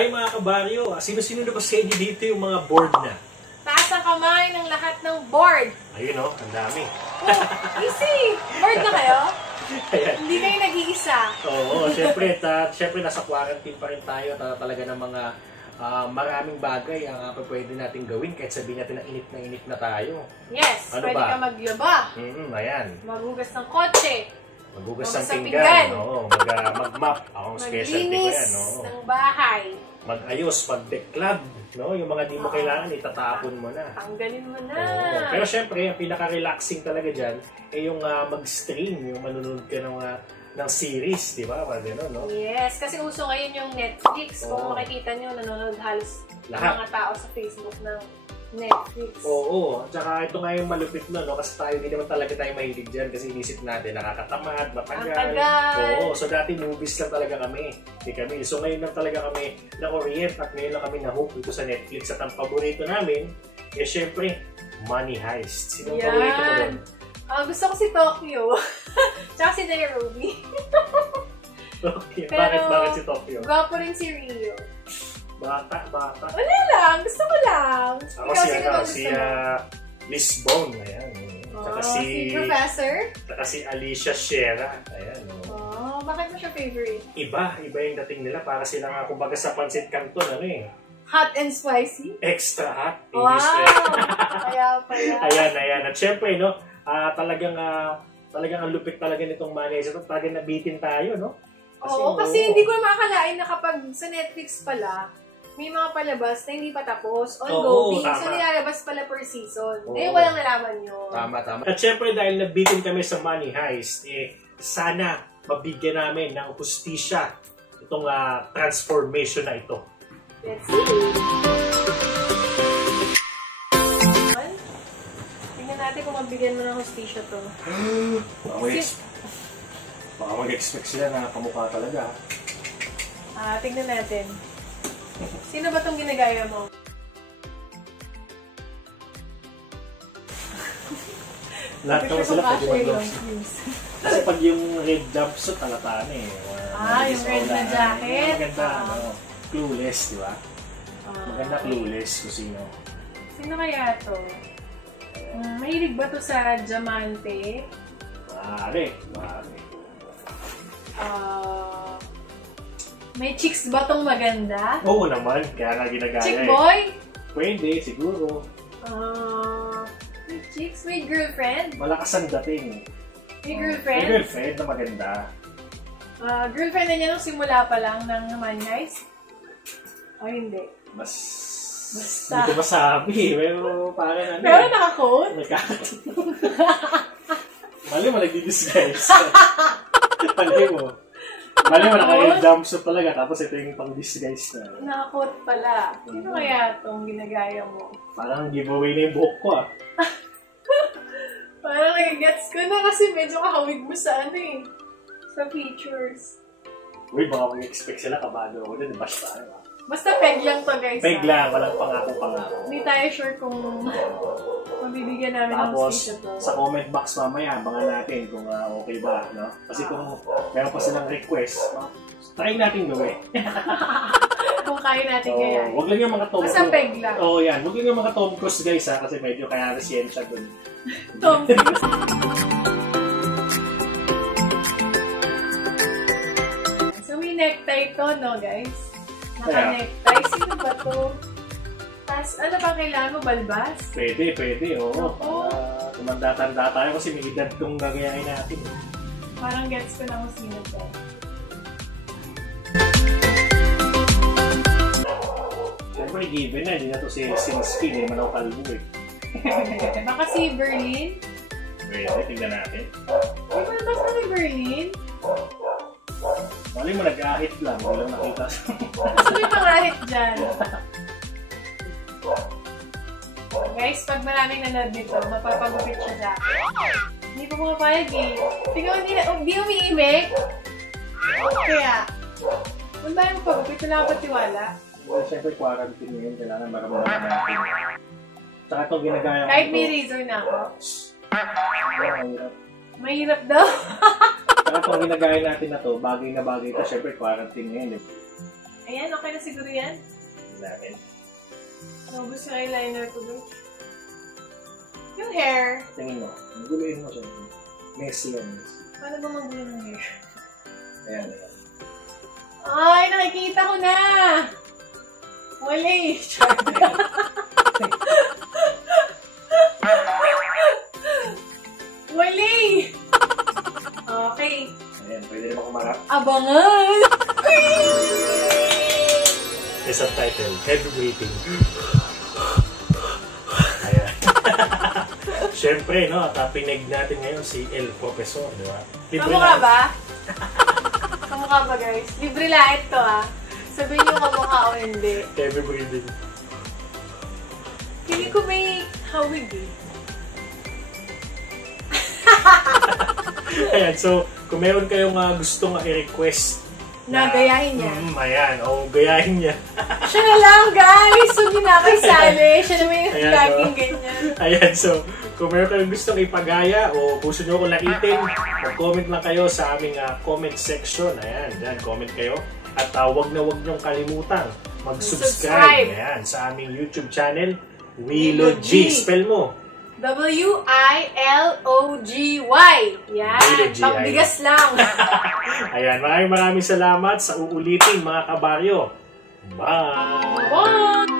Hi mga kabaryo! Sino-sino na ba sa inyo dito yung mga board na? Taas ang kamay ng lahat ng board. Ayun o, ang dami. Oh, easy! Board na kayo? Ayan. Hindi kayo nag-iisa. Oo, syempre nasa quarantine pa rin tayo. Talaga ng mga maraming bagay ang pwede natin gawin kahit sabihin natin na init na tayo. Yes, ano pwede ba? ka maglaba. Ayan. Maghugas ng kotse. Maghugas ng pinggan. Oo, mag-map. Ako specialty ko yan. Oo. Ng bahay. Mag-ayos, pag-declub. No? Yung mga di mo kailangan, itatapon mo na. Tanggalin mo na. Oo. Pero syempre, ang pinaka-relaxing talaga dyan, yung mag-stream, yung manunod ka ng series, di ba? Gano'n, no? Yes, kasi uso ngayon yung Netflix. Kung makikita nyo, nanonood halos lahat. Mga tao sa Facebook ng Netflix. Oo. Tsaka ito nga yung malupit na, no? Kasi tayo, hindi naman talaga tayo mahilig dyan kasi inisip natin, nakakatamad, matagal. Oo. So dati movies lang talaga kami. So ngayon lang talaga kami na-orient at ngayon lang kami na-hook dito sa Netflix. At ang paborito namin, syempre, Money Heist. Sino ang paborito mo doon? Gusto ko si Tokyo. Tsaka si Nairobi. Okay. Bakit si Tokyo? Gwapo rin si Rio. Bata. Wala lang. Gusto ko lang. Ako si Lisbon. Ayan. Saka si Professor. Saka si Alicia Sierra. Ayan. Bakit mo siya favorite? Iba yung dating nila. Para sila nga, kumbaga sa Pancit Canton, Hot and spicy? Extra hot. Wow! Kaya pala. Ayan. At syempre, no, talagang ang lupit talaga nitong Money Heist. Talagang nabitin tayo, no? Kasi hindi ko makakalain na kapag sa Netflix pala, may mga palabas na hindi pa tapos, ongoing. So, nilalabas pala per season. Ngayon walang nalaman yun. Tama. At syempre, dahil nabitin kami sa Money Heist, sana mabigyan namin ng hustisya itong transformation na ito. Let's see. Tingnan natin kung mabigyan mo ng hustisya to. Baka mag-expect sila na kamukha talaga. Tingnan natin. Sino ba itong ginagaya mo? Lahat naman sila pwede mag-gloves. Kasi pag yung red jumpsuit, halata na yung red na jacket. Maganda, clueless, di ba? Maganda clueless kung sino. Sino kaya to? Mahilig ba to sa diamante? Maaari. May chicks ba tong maganda? Oo naman, kaya nga ginagaya. Chick boy? Pwede, siguro. May chicks? May girlfriend? Malakas ang dating. May girlfriend? May girlfriend na maganda. Girlfriend na niya nung simula pa lang ng Money Heist? O hindi? Basta. Hindi ko masabi, pero parang Pero naka-code? Mali mo, nagdi-disguise. Mali mo, naka-jumpsuit talaga, tapos ito yung pang-disguise na. Naka-code pala. Sino kaya itong ginagaya mo? Parang giveaway na yung buhok ko Parang nag-gets ko na kasi medyo kahawig mo sa sa features. Uy, baka mag-expect sila kabado ako din, bash tayo Basta peg lang to guys. Peg lang, walang pangako. Hindi tayo sure kung mabibigyan namin ng hustisya to. Sa comment box mamaya, abangan natin kung okay ba, no? Kasi kung meron pa silang request, try natin gawin. Kung kaya natin kaya. Huwag lang yung mga Tom Cruise. Basta peg lang. Yan. Huwag lang yung mga Tom Cruise guys kasi medyo kaya na siyensya dun. Tom Cruise. So may necktie to, no guys? Naka-necktie. Sino ba to? Tapos, ano ba kailangan mo? Balbas? Pwede, oo. Tumanda-tanda tayo kasi may edad kong gagayain natin. Parang gets ko na kung sino to. Siyempre, given na. Hindi na to si Sinski. Hindi naman ako kalbo Baka si Berlin? Pwede, tingnan natin. Ano ba si Berlin? Mali mo, nag-ahit lang. Walang nakita. Gusto yung pang-ahit dyan. Guys, pag maraming nanood nito, mapapagupit siya sa akin. Hindi pa pumapayag Tingnan mo, hindi umiimik. Kaya, kung tayo magpagupit, wala ka patiwala. Siyempre, quarantine yun. Kailangan maramdaman natin. Tsaka itong ginagaya ko. Kahit may razor na ako. Mahirap. Mahirap daw. Saka itong ginagaya natin na to, bagay na bagay ito. Siyempre, quarantine ngayon. Ayan, okay na siguro yan. Namin. Mabos yung eyeliner ko doon. Yung hair. Tingin mo. Maguluhin mo siya. Messy yan. Paano ba magulo ng hair? Ayan, ayan. Ay, nakikita ko na! Wali! Wali! Okay. Ayan, pwede naman kumarap. Abangan! May subtitle, heavy breathing. Ayan. Siyempre, no, tapinig natin ngayon si El Professor, di ba? Kamukha ba? Kamukha ba, guys? Libre lahat to, ah. Sabihin nyo kamukha o hindi. Heavy breathing. Hindi ko may hawig, eh. Ayan, so, kung meron kayong gustong i-request Na gayahin niya. Ayan, gayahin niya. Siya na lang, guys! Huwag niyo na kayo sali. Siya naman yung Ayan, laging ganyan. Ayan, so, kung meron kayong gustong ipagaya o gusto nyo akong laitin, mag-comment lang kayo sa aming comment section. Ayan, dyan, comment kayo. At huwag na huwag nyong kalimutan mag-subscribe. Ayan, sa aming YouTube channel, Willow G. Spell mo. W-I-L-O-G-Y. Yan. Pagbigas lang. Ayan, maraming salamat sa uulitin mga kabaryo. Bye! Bye!